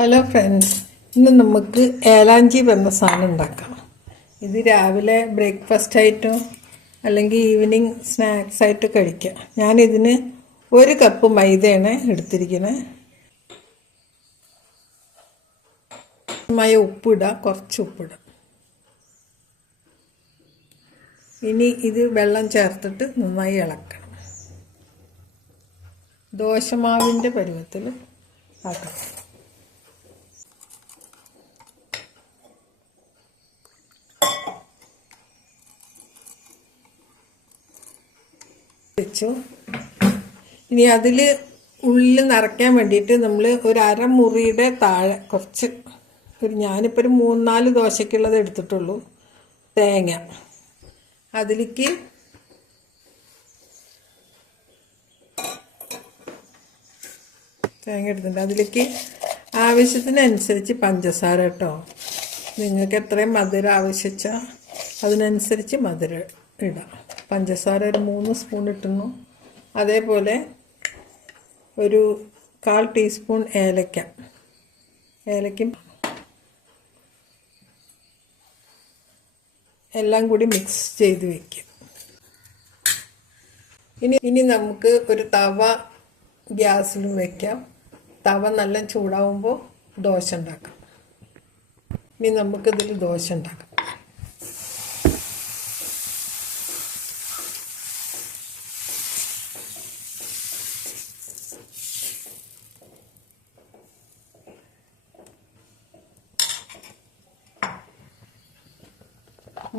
Hello friends, ഇന്ന് നമുക്ക് ഏലാഞ്ചി പറഞ്ഞ സാധനം ഉണ്ടാക്കാം. ഇത് രാവിലെ ബ്രേക്ക്ഫാസ്റ്റ് ആയിട്ടോ അല്ലെങ്കിൽ ഈവനിങ് സ്നാക്സ് ആയിട്ട് കഴിക്കാം. ഞാനിതിന് 1 കപ്പ് മൈദയാണ് എടുത്തിരിക്കുന്നത്. ഉപ്പിടാം, കുറച്ച് ഉപ്പിടാം. ഇനി ഇത് വെള്ളം ചേർത്തിട്ട് നന്നായി ഇളക്കണം. ദോശമാവിൻ്റെ പരുവത്തിൽ ആക്കണം. വെച്ചു. ഇനി അതിൽ ഉള്ളിൽ നിറയ്ക്കാൻ വേണ്ടിയിട്ട് നമ്മൾ ഒരു അരമുറിയുടെ താഴെ കുറച്ച് ഞാനിപ്പോൾ ഒരു 3-4 ദോശയ്ക്കുള്ളത് എടുത്തിട്ടുള്ളൂ. തേങ്ങ അതിലേക്ക് എടുത്തിട്ടുണ്ട്. അതിലേക്ക് ആവശ്യത്തിനനുസരിച്ച് പഞ്ചസാര കേട്ടോ. നിങ്ങൾക്ക് എത്രയും മധുരം ആവശ്യിച്ചാൽ അതിനനുസരിച്ച് മധുരം ഇടാം. പഞ്ചസാര ഒരു 3 സ്പൂൺ ഇട്ടുന്നു. അതേപോലെ ഒരു 1/4 ടീസ്പൂൺ ഏലക്കും എല്ലാം കൂടി മിക്സ് ചെയ്ത് വയ്ക്കുക. ഇനി നമുക്ക് ഒരു തവ ഗ്യാസിലും വയ്ക്കാം. തവ നല്ല ചൂടാവുമ്പോൾ ദോശ ഉണ്ടാക്കാം. ഇനി നമുക്കിതിൽ ദോശ ഉണ്ടാക്കാം.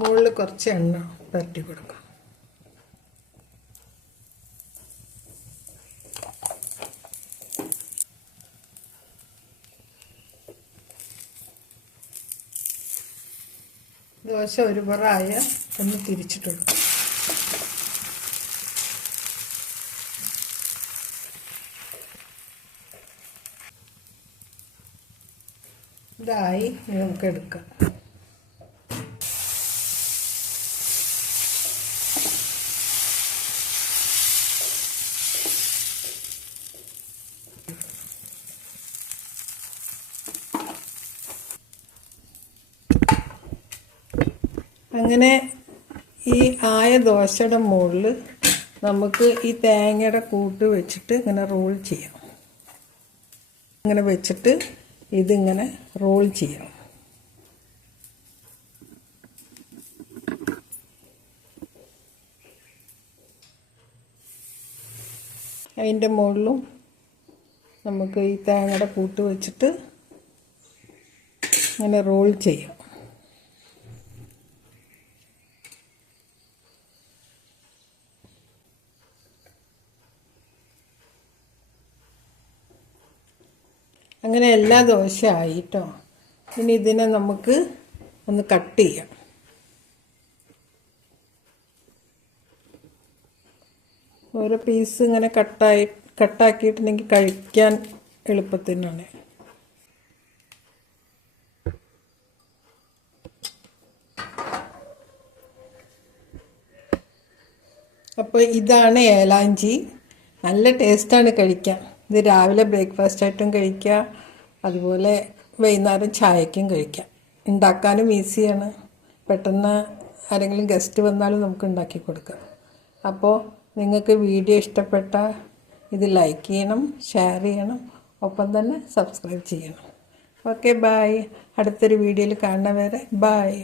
മുകളിൽ കുറച്ച് എണ്ണ പരട്ടി കൊടുക്കാം. ദോശ ഒരു പുറമായ ഒന്ന് തിരിച്ചിട്ട് കൊടുക്കാം. ഇതായി നമുക്ക് എടുക്കാം. അങ്ങനെ ഈ ആയ ദോശയുടെ മുകളിൽ നമുക്ക് ഈ തേങ്ങയുടെ കൂട്ട് വെച്ചിട്ട് ഇങ്ങനെ റോൾ ചെയ്യാം. ഇങ്ങനെ വെച്ചിട്ട് ഇതിങ്ങനെ റോൾ ചെയ്യാം. അതിൻ്റെ മുകളിലും നമുക്ക് ഈ തേങ്ങയുടെ കൂട്ട് വെച്ചിട്ട് ഇങ്ങനെ റോൾ ചെയ്യാം. അങ്ങനെ എല്ലാ ദോശ ആയിട്ടോ. ഇനി ഇതിനെ നമുക്ക് ഒന്ന് കട്ട് ചെയ്യാം. ഓരോ പീസ് ഇങ്ങനെ കട്ടാക്കിയിട്ടുണ്ടെങ്കിൽ കഴിക്കാൻ എളുപ്പത്തിനാണ്. അപ്പോൾ ഇതാണ് ഏലാഞ്ചി. നല്ല ടേസ്റ്റാണ് കഴിക്കാൻ. ഇത് രാവിലെ ബ്രേക്ക്ഫാസ്റ്റ് ആയിട്ടും കഴിക്കുക, അതുപോലെ വൈകുന്നേരം ചായക്കും കഴിക്കാം. ഉണ്ടാക്കാനും ഈസിയാണ്. പെട്ടെന്ന് ആരെങ്കിലും ഗസ്റ്റ് വന്നാലും നമുക്ക് ഉണ്ടാക്കി കൊടുക്കാം. അപ്പോൾ നിങ്ങൾക്ക് വീഡിയോ ഇഷ്ടപ്പെട്ടാൽ ഇത് ലൈക്ക് ചെയ്യണം, ഷെയർ ചെയ്യണം, ഒപ്പം തന്നെ സബ്സ്ക്രൈബ് ചെയ്യണം. Okay, bye. അടുത്തൊരു വീഡിയോയിൽ കാണുന്നവരെ ബായ്.